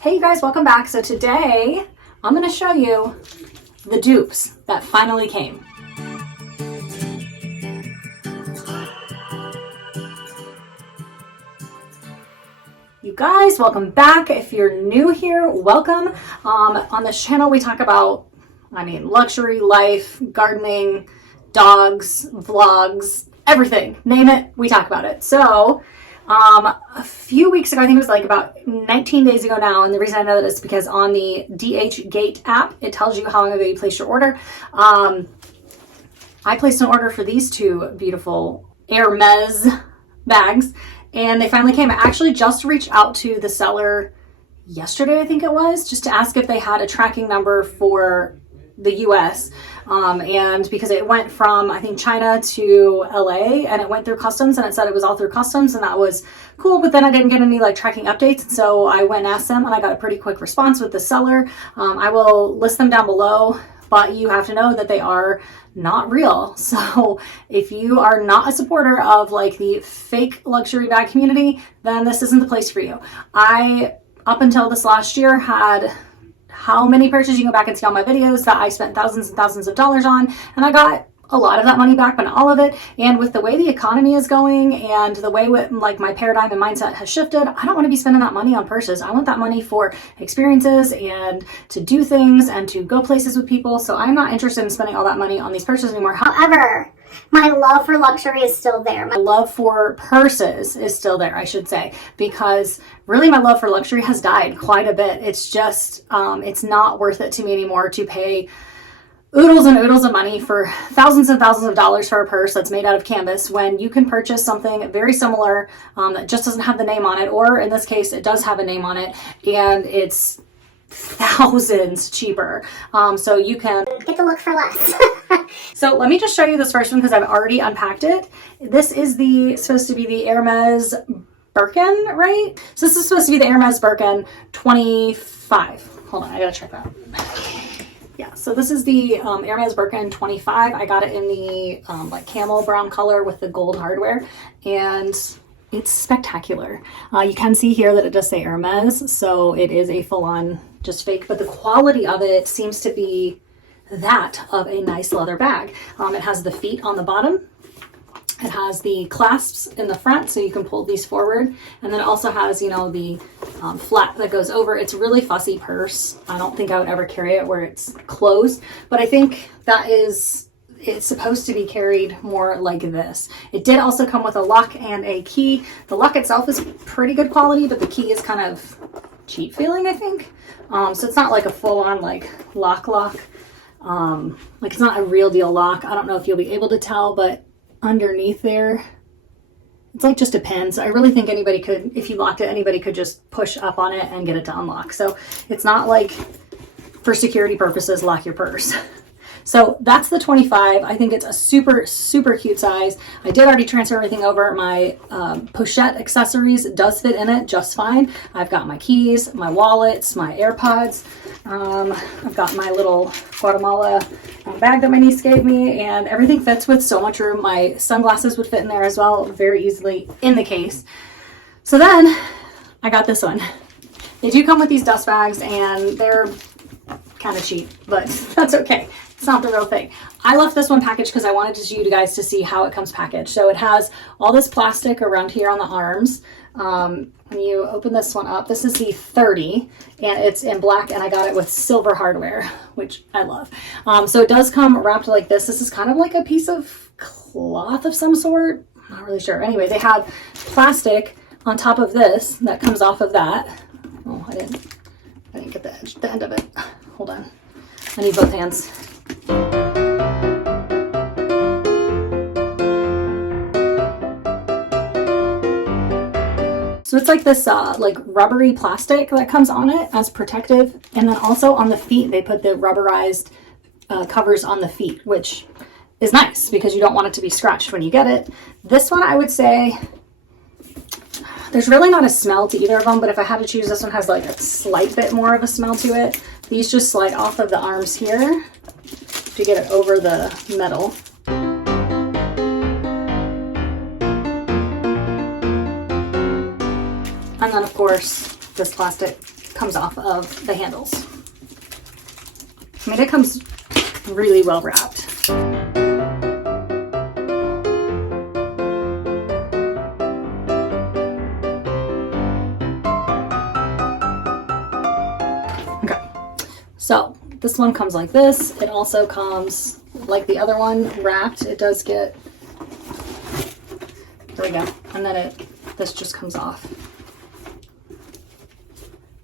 Hey you guys, welcome back. So today I'm going to show you the dupes that finally came. You guys, welcome back. If you're new here, welcome. On this channel we talk about, luxury, life, gardening, dogs, vlogs, everything. Name it, we talk about it. So a few weeks ago, I think it was like about 19 days ago now, and the reason I know that is because on the DH Gate app, it tells you how long ago you placed your order. I placed an order for these two beautiful Hermes bags, and they finally came. I actually just reached out to the seller yesterday, I think it was, just to ask if they had a tracking number for the US, and because it went from, I think, China to LA, and it went through customs, and it said it was all through customs, and that was cool, but then I didn't get any tracking updates, so I went and asked them, and I got a pretty quick response with the seller. I will list them down below, but you have to know that they are not real. So if you are not a supporter of the fake luxury bag community, then this isn't the place for you. I, up until this last year, had how many purchases, you can go back and see all my videos that I spent thousands and thousands of dollars on, and I got a lot of that money back, but not all of it. And with the way the economy is going and the way my paradigm and mindset has shifted, I don't want to be spending that money on purses. I want that money for experiences and to do things and to go places with people. So I'm not interested in spending all that money on these purses anymore. However, my love for luxury is still there. My love for purses is still there, I should say, because really my love for luxury has died quite a bit. It's just, it's not worth it to me anymore to pay oodles and oodles of money for thousands and thousands of dollars for a purse that's made out of canvas when you can purchase something very similar that just doesn't have the name on it, or in this case it does have a name on it, and it's thousands cheaper. So you can get the look for less. So let me just show you this first one because I've already unpacked it. This is supposed to be the Hermes Birkin, right? So this is supposed to be the Hermes Birkin 25. Hold on, I gotta check that. Yeah, so this is the Hermes Birkin 25. I got it in the camel brown color with the gold hardware, and it's spectacular. You can see here that it does say Hermes, so it is a full-on just fake, but the quality of it seems to be that of a nice leather bag. It has the feet on the bottom. It has the clasps in the front, so you can pull these forward. And then it also has, the flap that goes over. It's a really fussy purse. I don't think I would ever carry it where it's closed, but I think it's supposed to be carried more like this. It did also come with a lock and a key. The lock itself is pretty good quality, but the key is kind of cheap feeling, I think. So it's not like a full-on lock. It's not a real deal lock. I don't know if you'll be able to tell, but underneath there, it's just a pin. So I really think anybody could, if you locked it, anybody could just push up on it and get it to unlock. So it's not for security purposes, lock your purse. So that's the 25. I think it's a super, super cute size. I did already transfer everything over. My pochette accessories does fit in it just fine. I've got my keys, my wallets, my AirPods. I've got my little Guatemala bag that my niece gave me, and everything fits with so much room. My sunglasses would fit in there as well very easily in the case. So then I got this one. They do come with these dust bags, and they're kind of cheap, but that's okay. It's not the real thing. I left this one packaged because I wanted you guys to see how it comes packaged. So it has all this plastic around here on the arms. When you open this one up, this is the 30, and it's in black, and I got it with silver hardware, which I love. So it does come wrapped like this. This is kind of like a piece of cloth of some sort. I'm not really sure. Anyway, they have plastic on top of this that comes off of that. Oh, I didn't get the end of it. Hold on. I need both hands. So it's like this rubbery plastic that comes on it as protective, and then also on the feet they put the rubberized covers on the feet, which is nice because you don't want it to be scratched when you get it. This one, I would say, there's really not a smell to either of them, but if I had to choose, this one has a slight bit more of a smell to it. These just slide off of the arms here to get it over the metal. And then of course this plastic comes off of the handles. I mean, it comes really well wrapped. Okay, so this one comes like this. It also comes like the other one, wrapped. It does get, there we go, and then this just comes off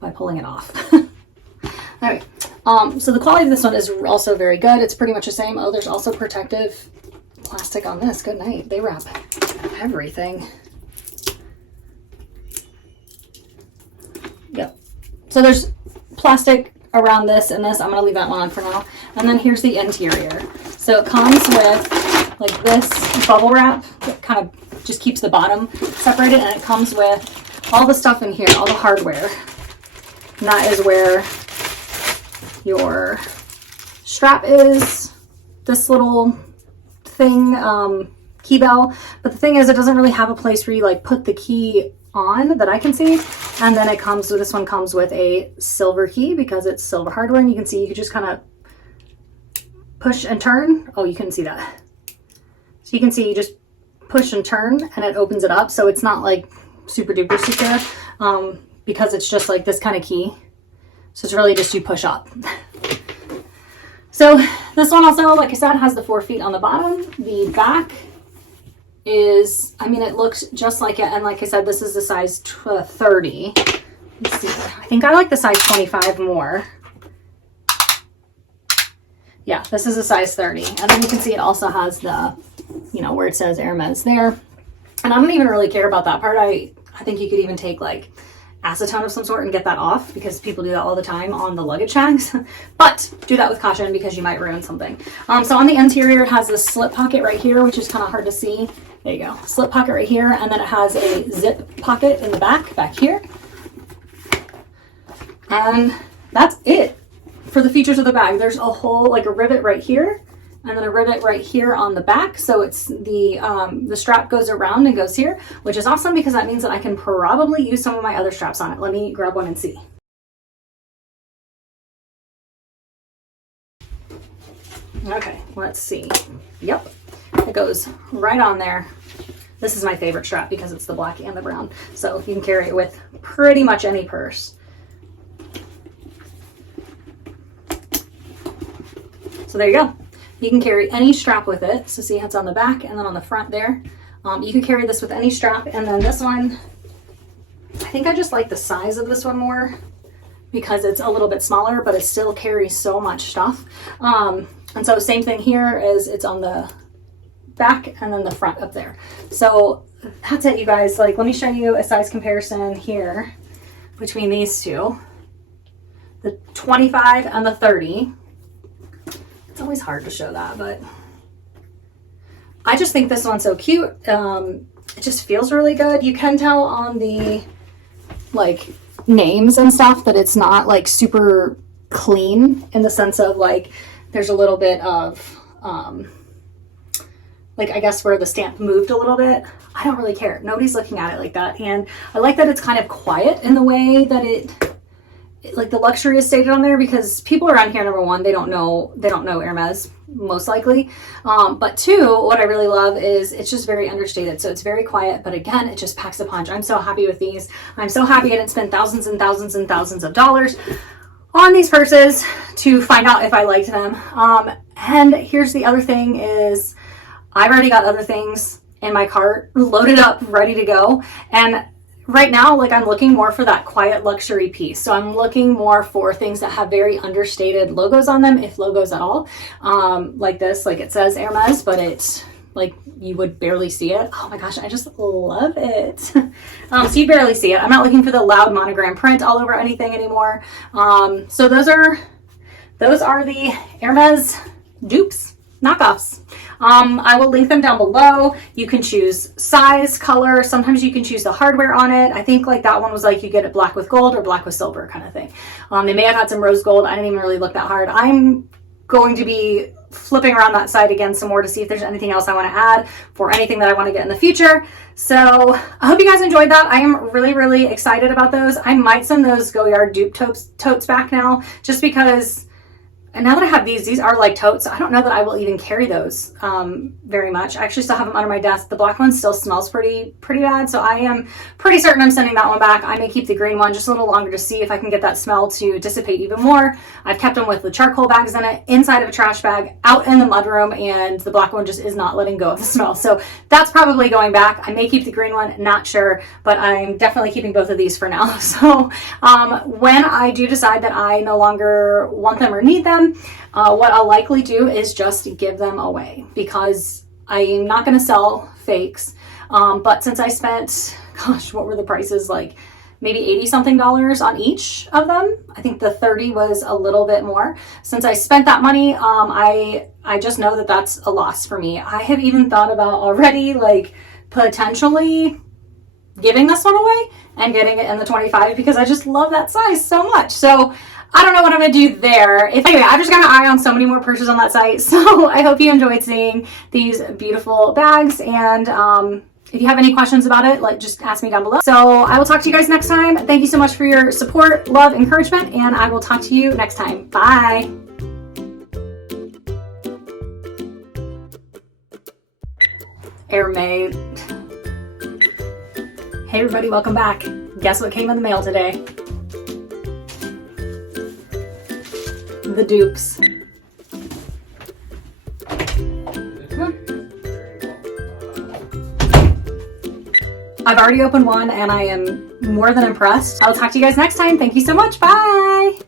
by pulling it off. All right, so the quality of this one is also very good. It's pretty much the same. Oh, there's also protective plastic on this. Good night. They wrap everything. Yep. So there's plastic around this and this. I'm going to leave that one on for now. And then here's the interior. So it comes with like this bubble wrap that kind of just keeps the bottom separated, and it comes with all the stuff in here, all the hardware. And that is where your strap is, this little thing, key bell. But the thing is, it doesn't really have a place where you like put the key on that I can see. And then it comes with, this one comes with a silver key because it's silver hardware, and you can see, you can just kind of push and turn. Oh, you couldn't see that. So you can see, you just push and turn and it opens it up. So it's not like super duper secure, because it's just like this kind of key. So it's really just you push up. So this one also, like I said, has the 4 feet on the bottom. The back is, I mean, it looks just like it. And like I said, this is the size 30. Let's see. I think I like the size 25 more. Yeah, this is a size 30. And then you can see it also has the, you know, where it says Hermes there. And I don't even really care about that part. I think you could even take like acetone of some sort and get that off, because people do that all the time on the luggage tags. But do that with caution, because you might ruin something. So on the interior, it has this slip pocket right here, which is kind of hard to see. There you go, slip pocket right here, and then it has a zip pocket in the back here. And that's it for the features of the bag. There's a hole, like a rivet right here, and then a rivet right here on the back. So it's the strap goes around and goes here, which is awesome because that means that I can probably use some of my other straps on it. Let me grab one and see. Okay, let's see. Yep, it goes right on there. This is my favorite strap because it's the black and the brown. So you can carry it with pretty much any purse. So there you go. You can carry any strap with it. So see, it's on the back and then on the front there. You can carry this with any strap. And then this one, I think I just like the size of this one more because it's a little bit smaller, but it still carries so much stuff. And so same thing here is it's on the back and then the front up there. So that's it, you guys. Like, let me show you a size comparison here between these two. The 25 and the 30. It's always hard to show that, but I just think this one's so cute. It just feels really good. You can tell on the like names and stuff that it's not like super clean, in the sense of like there's a little bit of like, I guess where the stamp moved a little bit. I don't really care. Nobody's looking at it like that. And I like that it's kind of quiet in the way that it like the luxury is stated on there, because people around here, number one, they don't know Hermes, most likely. But two, what I really love is it's just very understated. So it's very quiet, but again, it just packs a punch. I'm so happy with these. I'm so happy I didn't spend thousands and thousands and thousands of dollars on these purses to find out if I liked them. And here's the other thing is I've already got other things in my cart loaded up, ready to go. And right now, like, I'm looking more for that quiet luxury piece. So I'm looking more for things that have very understated logos on them, if logos at all. Like this, like it says Hermes, but it's like you would barely see it. Oh my gosh, I just love it. So you barely see it. I'm not looking for the loud monogram print all over anything anymore. So those are the Hermes dupes, knockoffs. I will link them down below. You can choose size, color. Sometimes you can choose the hardware on it. I think like that one was like you get it black with gold or black with silver kind of thing. They may have had some rose gold. I didn't even really look that hard. I'm going to be flipping around that site again some more to see if there's anything else I want to add for anything that I want to get in the future. So I hope you guys enjoyed that. I am really, really excited about those. I might send those Go Yard dupe totes back now, just because. And now that I have these are like totes. So I don't know that I will even carry those very much. I actually still have them under my desk. The black one still smells pretty bad. So I am pretty certain I'm sending that one back. I may keep the green one just a little longer to see if I can get that smell to dissipate even more. I've kept them with the charcoal bags in it, inside of a trash bag, out in the mudroom, and the black one just is not letting go of the smell. So that's probably going back. I may keep the green one, not sure, but I'm definitely keeping both of these for now. So when I do decide that I no longer want them or need them, what I'll likely do is just give them away, because I'm not going to sell fakes. But since I spent, gosh, what were the prices? Like maybe $80 something on each of them. I think the 30 was a little bit more. Since I spent that money, I just know that that's a loss for me. I have even thought about already, like, potentially giving this one away and getting it in the 25, because I just love that size so much. So I don't know what I'm going to do there. Anyway, I've just got an eye on so many more purses on that site. So I hope you enjoyed seeing these beautiful bags. And if you have any questions about it, just ask me down below. So I will talk to you guys next time. Thank you so much for your support, love, encouragement, and I will talk to you next time. Bye. Hermes. Hey everybody, welcome back. Guess what came in the mail today? The dupes. I've already opened one and I am more than impressed. I'll talk to you guys next time. Thank you so much. Bye.